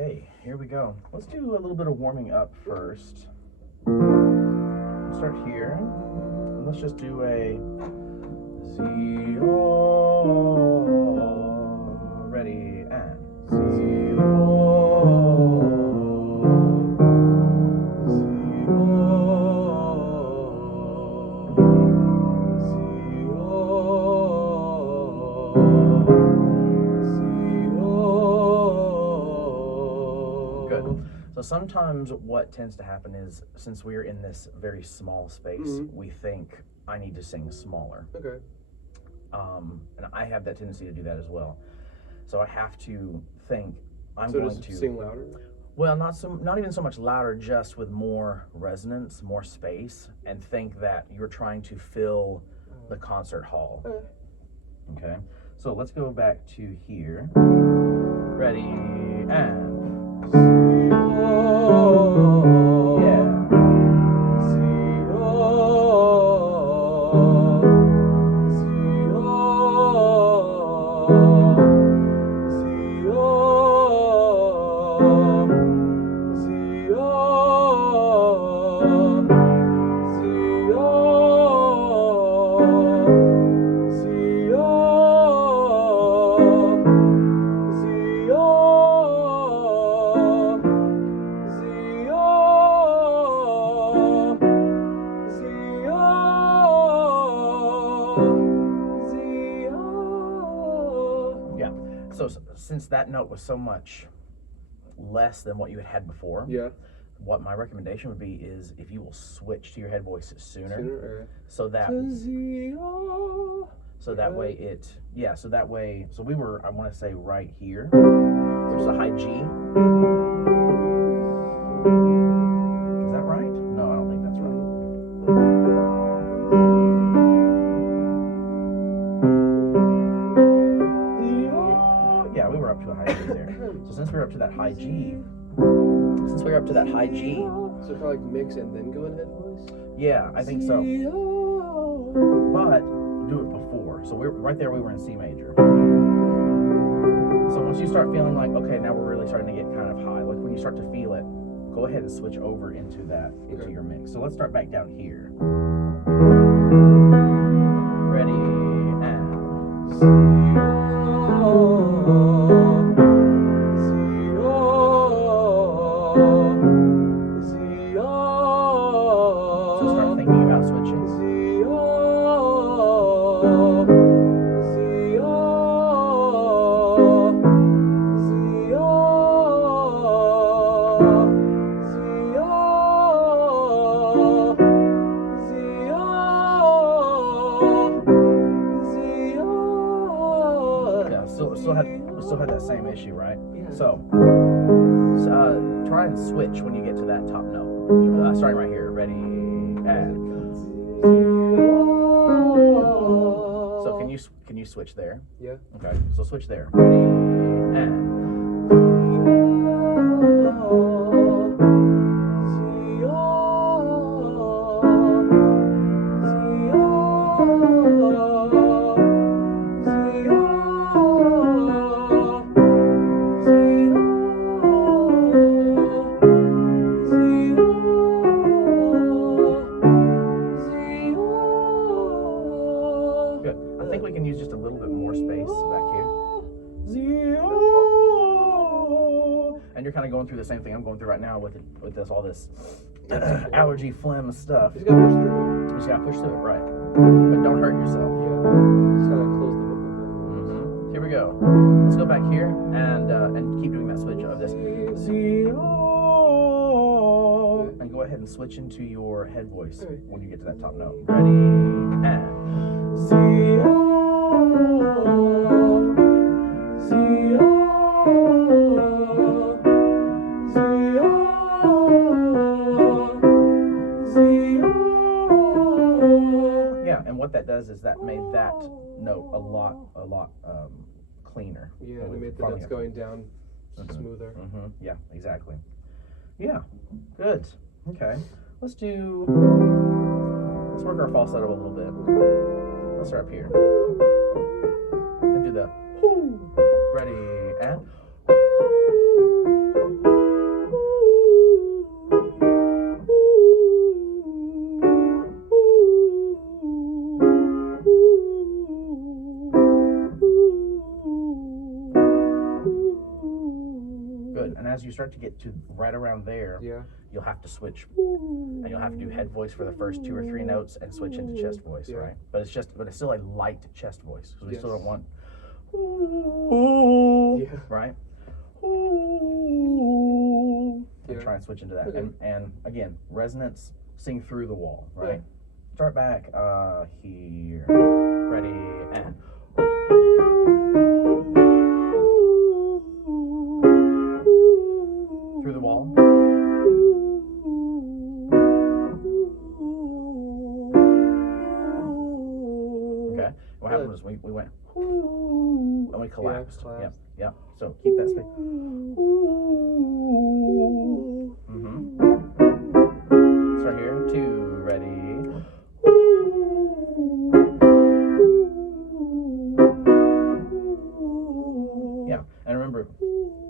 Okay, here we go. Let's do a little bit of warming up first. We'll start here. And let's just do a Z, O. Ready, and Z, O. Z, O. Good. So sometimes what tends to happen is, since we're in this very small space, we think, I need to sing smaller. Okay. And I have that tendency to do that as well. So I have to think, I'm So going does to it sing louder? Well, not even so much louder, just with more resonance, more space, and think that you're trying to fill the concert hall. Okay, so let's go back to here. Ready, and yeah. So since that note was so much less than what you had before, what my recommendation would be is if you will switch to your head voice sooner so that way so we were, I want to say, right here, which is a high G. Is that right? No, I don't think that's right. Yeah, we were up to a high G there. So since we're up to that high G, so kind of like mix and then go in head voice? Yeah, I think so. But do it before. So we're right there, we were in C major. So once you start feeling like, okay, now we're really starting to get kind of high, like when you start to feel it, go ahead and switch over into your mix. So let's start back down here. Ready, and so start thinking about switching. We still had that same issue, right? Yeah. So try and switch when you get to that top note. Starting right here. Ready, and so can you switch there? Yeah. Okay. So switch there. Ready, and we can use just a little bit more space back here. And you're kind of going through the same thing I'm going through right now with all this allergy phlegm stuff. You just gotta push through it. You just gotta push through it, right? But don't hurt yourself. Yeah. Just gotta close the book with it. Here we go. Let's go back here and keep doing that switch of this. And go ahead and switch into your head voice when you get to that top note. Ready, and yeah, and what that does is that made that note a lot cleaner. Yeah, and it made the notes going down smoother. Yeah, exactly. Yeah, good. Okay, let's work our falsetto a little bit. Let's start up here and do the ready, and and as you start to get to right around there, Yeah. you'll have to switch, and you'll have to do head voice for the first 2 or 3 notes and switch into chest voice, Yeah. right? But it's still a light chest voice because we still don't Yes. want, Yeah. right? And Yeah. try and switch into that, Okay. and again, resonance, sing through the wall, right? Yeah. Start back here, ready, and. Through the wall. Okay. What happened was we went and we collapsed. collapsed. Yep. Yep. So keep that space. Start here. 2, ready. Yeah. And remember,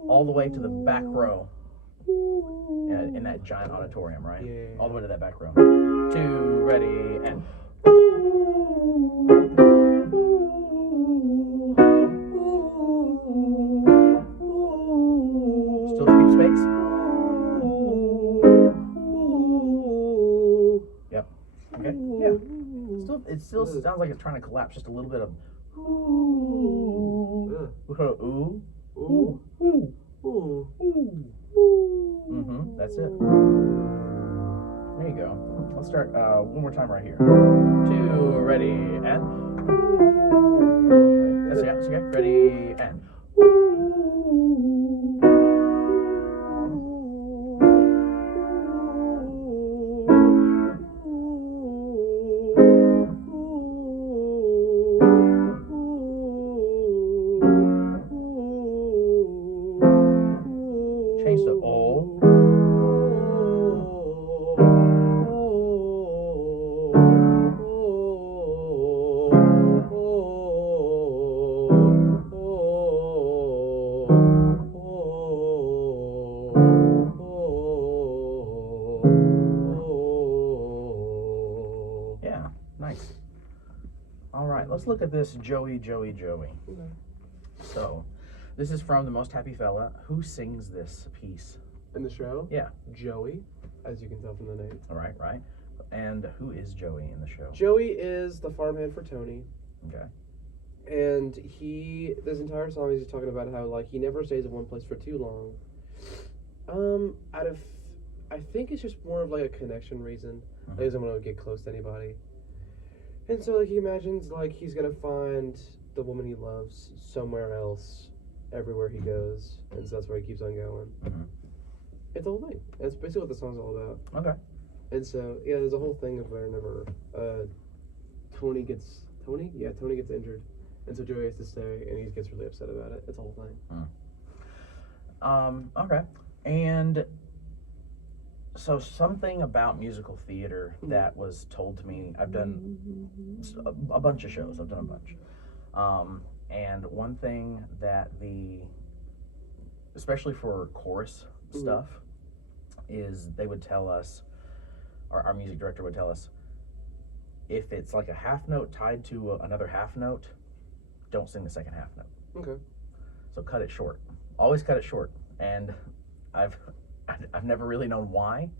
all the way to the back row in that giant auditorium, right? Yeah. All the way to that back row. 2, ready, and. Still keep space. Yep. Okay. Yeah. It still sounds like it's trying to collapse just a little bit of. Ooh. Ooh. Ooh. Ooh. That's it. There you go. Let's start one more time right here. 2, ready, and. That's okay. Ready, and. Change to O. Yeah, nice. All right, let's look at this Joey. Okay. So, this is from The Most Happy Fella. Who sings this piece? In the show? Yeah. Joey, as you can tell from the name. All right. And who is Joey in the show? Joey is the farmhand for Tony. Okay. And this entire song is talking about how, like, he never stays in one place for too long. I think it's just more of, like, a connection reason. He doesn't want to get close to anybody. And so, like, he imagines, like, he's going to find the woman he loves somewhere else, everywhere he goes. And so that's where he keeps on going. Mm-hmm. It's the whole thing. That's basically what the song's all about. Okay. And so, yeah, there's a whole thing of whenever Tony gets injured. And so Joey has to stay, and he gets really upset about it. It's a whole thing. Okay. And so something about musical theater that was told to me, I've done a bunch of shows. I've done a bunch. And one thing that especially for chorus stuff, is they would tell us, or our music director would tell us, if it's like a half note tied to another half note, don't sing the second half note. Okay. So cut it short. Always cut it short. And I've never really known why,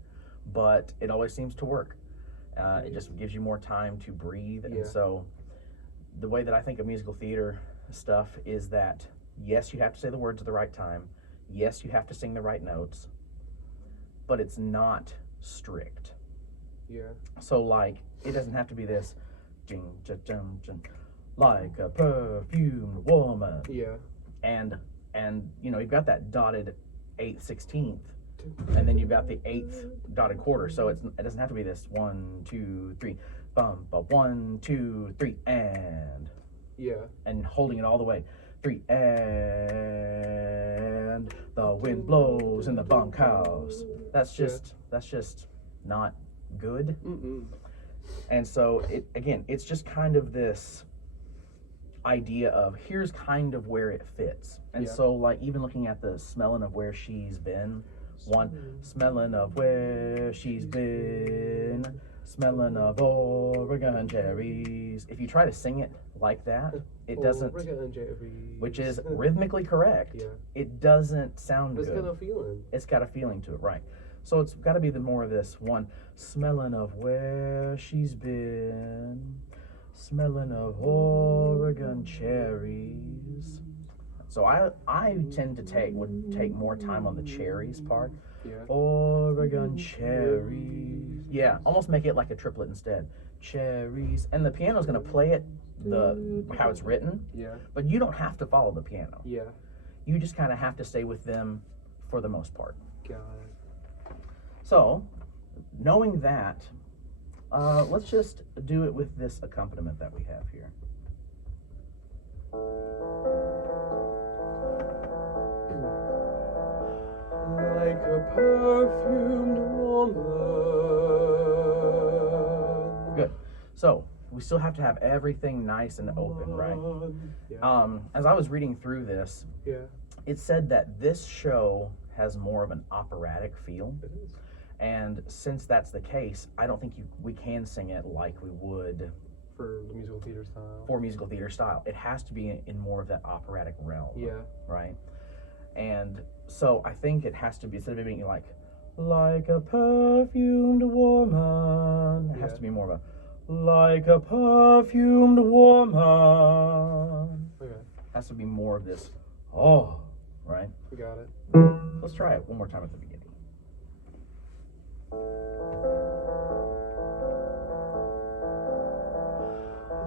but it always seems to work. It just gives you more time to breathe. Yeah. And so the way that I think of musical theater stuff is that, yes, you have to say the words at the right time. Yes, you have to sing the right notes, but it's not strict. Yeah. So, like, it doesn't have to be this, jing, jing, jing, like a perfumed woman. Yeah. And you know, you've got that dotted 8th, 16th, and then you've got the 8th dotted quarter. So it doesn't have to be this 1, 2, 3, bum, bum, 1, 2, 3, and holding it all the way. 3, and the wind blows in the bunkhouse. That's just not good. Mm-mm. And so it's just kind of this idea of here's kind of where it fits. And so, like, even looking at the smelling of where she's been, smelling of where she's been, smelling of Oregon cherries. If you try to sing it like that, It doesn't, Oregon cherries. which is rhythmically correct. Yeah. It doesn't sound It's good. got a feeling. It's got a feeling to it, right? So it's got to be the more of this one, smelling of where she's been, smelling of Oregon cherries. So I tend to would take more time on the cherries part. Yeah. Oregon cherries. Yeah, almost make it like a triplet instead. Cherries, and the piano's gonna play it how it's written, Yeah. but you don't have to follow the piano. Yeah. You just kind of have to stay with them for the most part. Got it. So, knowing that, let's just do it with this accompaniment that we have here. Like a perfumed woman. Good. So, we still have to have everything nice and open, right? Yeah. As I was reading through this, Yeah. it said that this show has more of an operatic feel. It is. And since that's the case, I don't think we can sing it like we would For the musical theater style. for musical theater style. It has to be in more of that operatic realm. Yeah. Right? And so I think it has to be, instead of it being like a perfumed woman, it has Yeah. to be more of a like a perfumed woman. Okay. Has to be more of this, oh, right? We got it. Let's try it one more time at the beginning.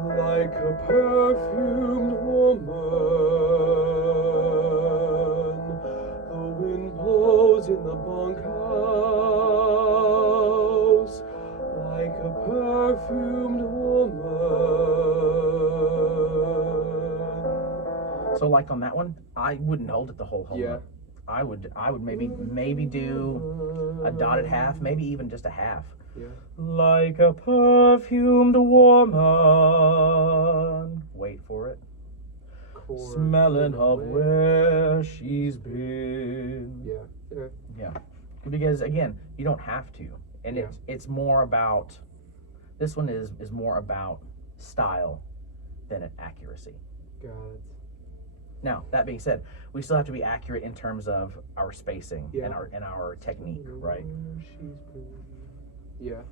Like a perfumed woman, the wind blows in the bunkhouse. Like a perfumed woman. So like on that one, I wouldn't hold it the whole Yeah. note. I would maybe do a dotted half, maybe even just a half. Yeah. Like a perfumed woman. Wait for it. Chord Smelling to of the wind. where she's been. Yeah. Okay. Yeah. Because again, you don't have to. And Yeah. it's more about, this one is more about style than accuracy. Got it. Now, that being said, we still have to be accurate in terms of our spacing Yeah. and our technique, right? She's been. Yeah.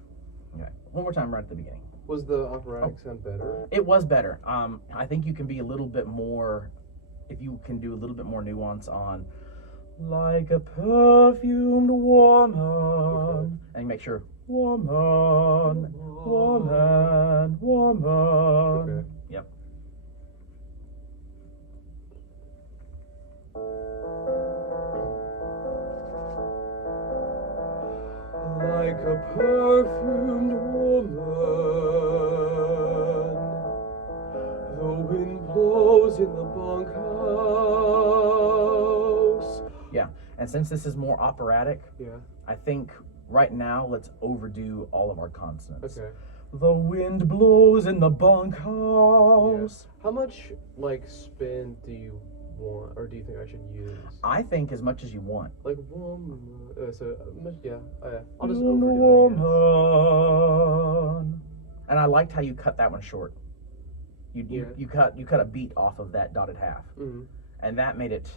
Okay. One more time right at the beginning. Was the operatic sound better? It was better. I think you can be a little bit more, if you can do a little bit more nuance on like a perfumed woman. Okay. And make sure woman, woman, woman. Okay. Yep. Like a perfumed woman, the wind blows in the bunkhouse. Yeah. And since this is more operatic, Yeah. I think right now let's overdo all of our consonants. Okay. The wind blows in the bunkhouse. How much like spin do you want, or do you think I should use? I think as much as you want. Like woman. Yeah. I'll just Woman, overdo it. I guess. woman. And I liked how you cut that one short. You cut a beat off of that dotted half, Mhm. and that made it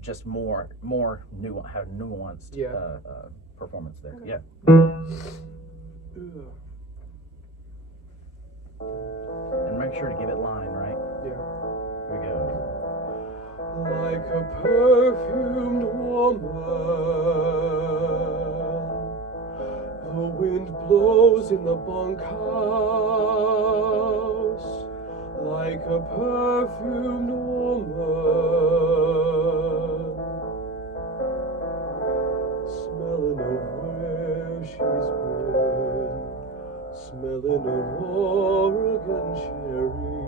just more nuanced Yeah. performance there. Okay. Yeah. Ugh. And make sure to give it line, right? Yeah. Here we go. Like a perfumed woman, the wind blows in the bunkhouse. Like a perfumed woman, smelling of where she's been, smelling of Oregon cherries.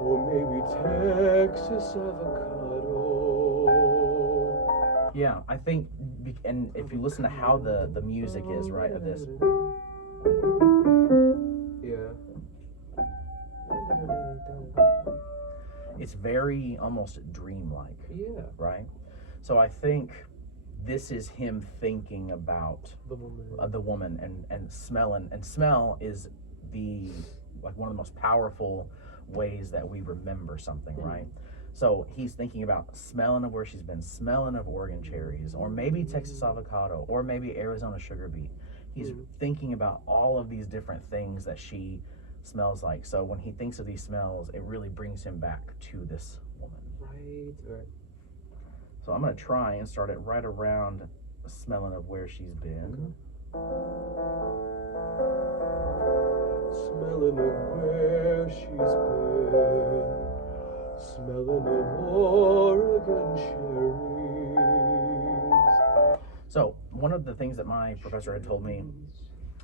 Or maybe Texas avocado. Yeah, I think, and if you listen to how the music is, right, of this, Yeah. it's very almost dreamlike, Yeah. right? So I think this is him thinking about The woman. the woman and smelling, and smell is one of the most powerful ways that we remember something, right? So he's thinking about smelling of where she's been, smelling of Oregon cherries, or maybe Texas avocado, or maybe Arizona sugar beet. He's thinking about all of these different things that she smells like. So when he thinks of these smells, it really brings him back to this woman. Right. So I'm going to try and start it right around smelling of where she's been. Smelling of where she's been, smelling of Oregon cherries. So one of the things that my professor had told me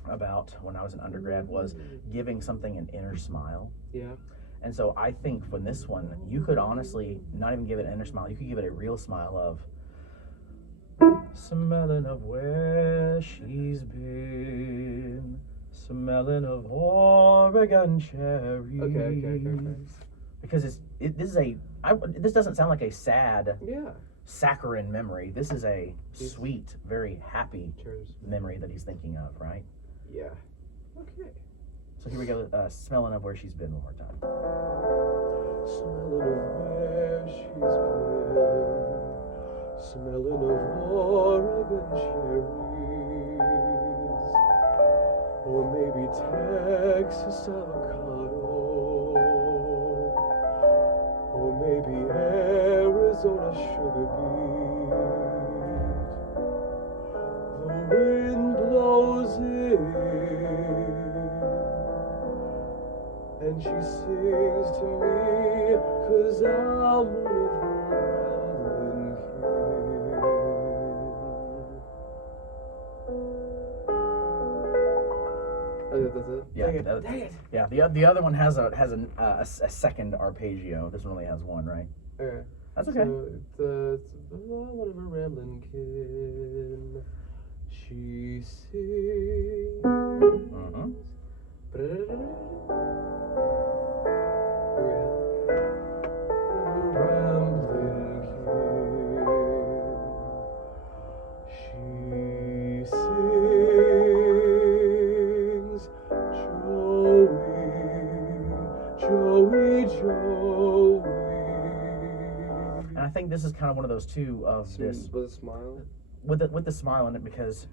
about when I was an undergrad was giving something an inner smile. Yeah. And so I think from this one, you could honestly not even give it an inner smile. You could give it a real smile of smelling of where she's been, smelling of Oregon cherries. Okay. Because this doesn't sound like a sad, Yeah. saccharine memory. This is a sweet, very happy Cheers. memory that he's thinking of, right? Yeah. Okay. So here we go, smelling of where she's been one more time. Smelling of where she's been, smelling of Oregon cherries, or maybe Texas avocado, or maybe Arizona sugar beet. The wind blows in, and she sings to me, 'cause I'm one of her rambling kin. Oh, that's it? Yeah, Dang it. Yeah, the other one has a second arpeggio. This one only has one, right? Okay. That's okay. So it's one of her rambling kin. She sings. Mm-hmm. Rambling kin. She sings, Joey. And I think this is kind of one of those two of this With a smile. with the smile in it, because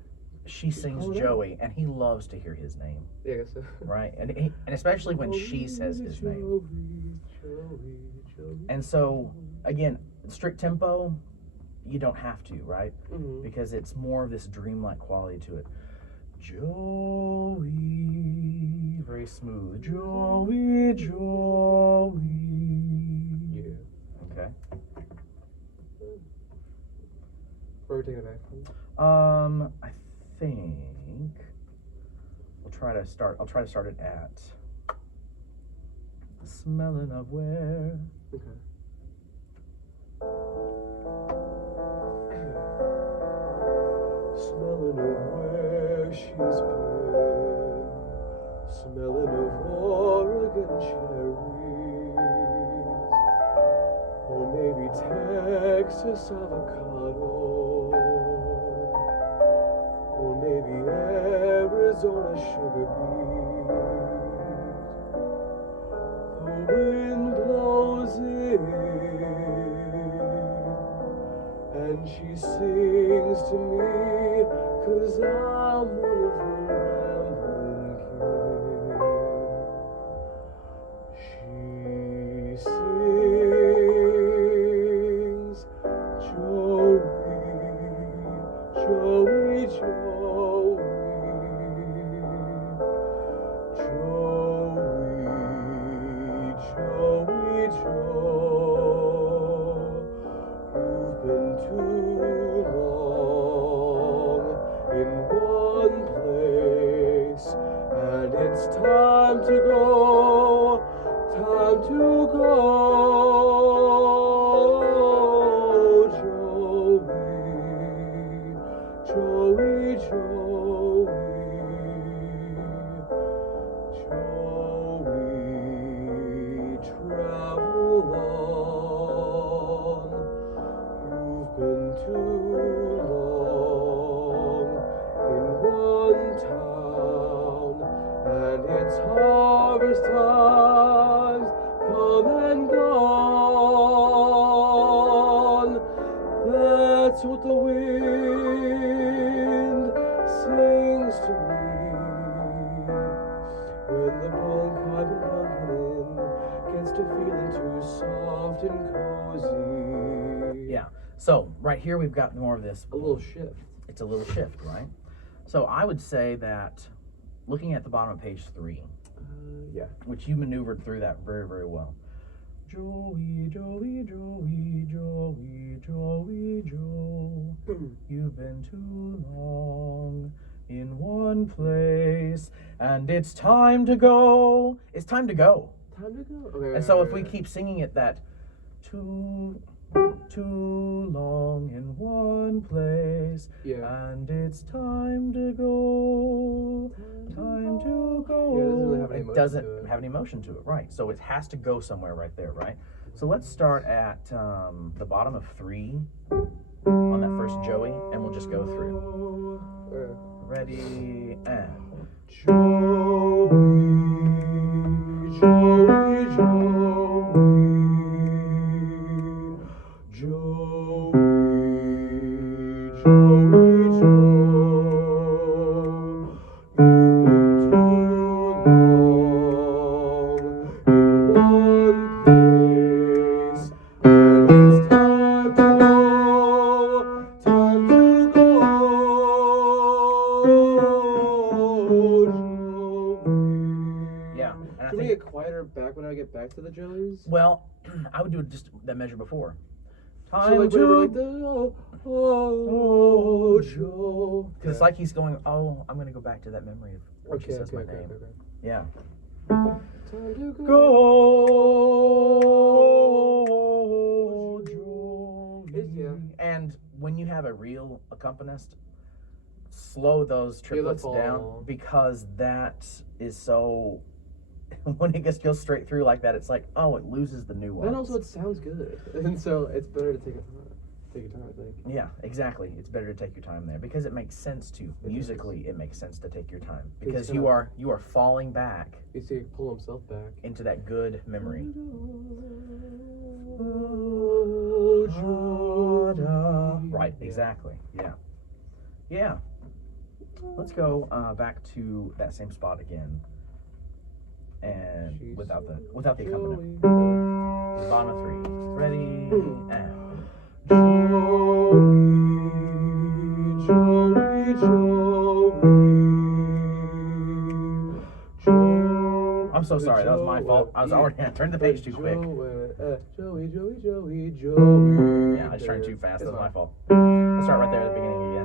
she sings Joey, and he loves to hear his name, Yeah, I guess so. right? And especially when she says his name. Joey. And so again, strict tempo, you don't have to, right? Mm-hmm. Because it's more of this dreamlike quality to it. Joey, very smooth. Joey. Yeah. Okay. Where are we taking it back from? I think I'll try to start it at the smelling of where. Okay. Smelling of where she's been, smelling of Oregon cherries, or maybe Texas avocado, or maybe Arizona sugar beet. The wind blows in, and she sings to me, 'cause I'm one of her rambling kin. She sings, Joey. You've been too long in one place, and it's time to go, Joey. Joey, travel on. You've been too That's what the wind sings to me when the bunk I've been bunking in gets to feeling too soft and cozy. Yeah. So right here we've got more of this. A little shift. It's a little shift, right? So I would say that looking at the bottom of page 3, Yeah. which you maneuvered through that very, very well. Joey, Joey, Joey, Joey, Joey, Joe. You've been too long in one place, and it's time to go. It's time to go. Time to go. Okay. And so if we keep singing it that too long in one place, Yeah. and it's time to go. Time to go. Yeah, it doesn't really have any It emotion doesn't to it. have any motion to it, right? So it has to go somewhere right there, right? So let's start at the bottom of 3 on that first Joey, and we'll just go through. Ready, and Joey, Joey, Joey, Joey, Joey, Joe. You've been too back when I get back to the Joeys? well, I would do just that measure before. So Time like to whenever like the oh Joe. because it's like he's going, oh, I'm gonna go back to that memory of when she says my name. Yeah. Time to Go, Joey. Joey. And when you have a real accompanist, slow those triplets down fall. because that is so. When it just goes straight through like that, it's like, oh, it loses the nuance. And also it sounds good, and so it's better to take your time, I think. Yeah, exactly. It's better to take your time there because it makes sense to musically. It makes sense to take your time because kinda- you are falling back You see, he pull himself back. into that good memory. Right, exactly. Yeah. Yeah. Let's go back to that same spot again. And She's without the accompaniment. Joey. The bottom of 3. Ready, and Joey. I'm so sorry, that was my fault. I was already I turned the page too quick. Joey. Yeah, I just turned too fast. That was my fault. Let's start right there at the beginning again.